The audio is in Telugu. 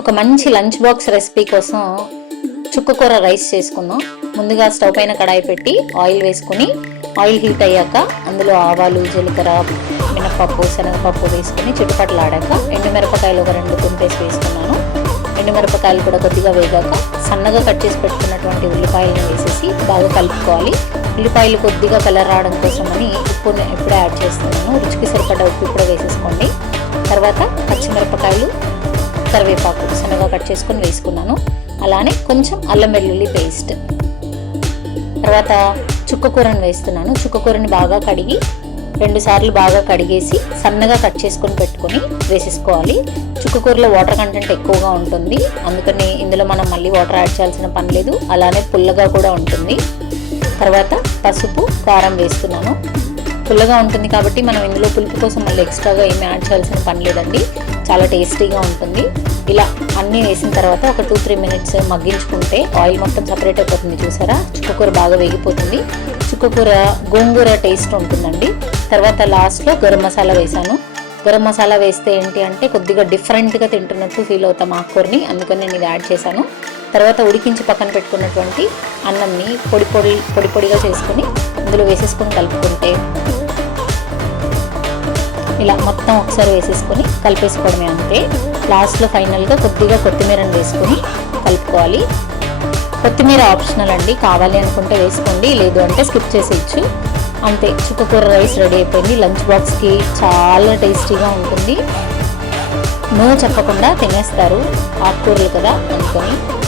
ఒక మంచి లంచ్ బాక్స్ రెసిపీ కోసం చుక్కకూర రైస్ చేసుకుందాం. ముందుగా స్టవ్ పైన కడాయి పెట్టి ఆయిల్ వేసుకుని ఆయిల్ హీట్ అయ్యాక అందులో ఆవాలు, జీలకర్ర, మినపప్పు, శనగపప్పు వేసుకుని చిటపటలాడాక ఎండుమిరపకాయలు ఒక 2 తుంపేసి వేసుకున్నాను. ఎండుమిరపకాయలు కూడా కొద్దిగా వేగాక సన్నగా కట్ చేసి పెట్టుకున్నటువంటి ఉల్లిపాయలను వేసేసి బాగా కలుపుకోవాలి. ఉల్లిపాయలు కొద్దిగా కలర్ రావడం కోసమని ఉప్పుని ఇప్పుడే యాడ్ చేస్తున్నాను. రుచికి సరిపడ్డ ఉప్పు ఇప్పుడే వేసేసుకోండి. తర్వాత పచ్చిమిరపకాయలు, కరివేపాకు సన్నగా కట్ చేసుకొని వేసుకున్నాను. అలానే కొంచెం అల్లం వెల్లుల్లి పేస్ట్. తర్వాత చుక్కకూరను వేస్తున్నాను. చుక్కకూరని బాగా కడిగి 2 సార్లు బాగా కడిగేసి సన్నగా కట్ చేసుకొని పెట్టుకొని వేసేసుకోవాలి. చుక్కకూరలో వాటర్ కంటెంట్ ఎక్కువగా ఉంటుంది, అందుకని ఇందులో మనం మళ్ళీ వాటర్ యాడ్ చేయాల్సిన పని లేదు. అలానే పుల్లగా కూడా ఉంటుంది. తర్వాత పసుపు, కారం వేస్తున్నాను. పుల్లగా ఉంటుంది కాబట్టి మనం ఇందులో పులుపు కోసం మళ్ళీ ఎక్స్ట్రాగా ఏమి యాడ్ చేయాల్సిన పని లేదండి. చాలా టేస్టీగా ఉంటుంది. ఇలా అన్నీ వేసిన తర్వాత ఒక 2-3 మినిట్స్ మగ్గించుకుంటే ఆయిల్ మొత్తం సపరేట్ అయిపోతుంది. చూసారా, చుక్కకూర బాగా వేగిపోతుంది. చుక్కకూర గోంగూర టేస్ట్ ఉంటుందండి. తర్వాత లాస్ట్లో గరం మసాలా వేసాను. గరం మసాలా వేస్తే ఏంటి అంటే కొద్దిగా డిఫరెంట్గా తింటున్నట్టు ఫీల్ అవుతాం ఆకుకూరని, అందుకని నేను ఇది యాడ్ చేశాను. తర్వాత ఉడికించి పక్కన పెట్టుకున్నటువంటి అన్నంని పొడిగా చేసుకుని ఇందులో వేసేసుకొని కలుపుకుంటే ఇలా మొత్తం ఒకసారి వేసేసుకొని కలిపేసుకోవడమే అంతే. లాస్ట్లో ఫైనల్గా కొద్దిగా కొత్తిమీరని వేసుకొని కలుపుకోవాలి. కొత్తిమీర ఆప్షనల్ అండి, కావాలి అనుకుంటే వేసుకోండి, లేదు అంటే స్కిప్ చేసేయచ్చు. అంతే, చుక్కకూర రైస్ రెడీ అయిపోయింది. లంచ్ బాక్స్కి చాలా టేస్టీగా ఉంటుంది. నో చెప్పకుండా తినేస్తారు, ఆకుకూరలు కదా అనుకొని.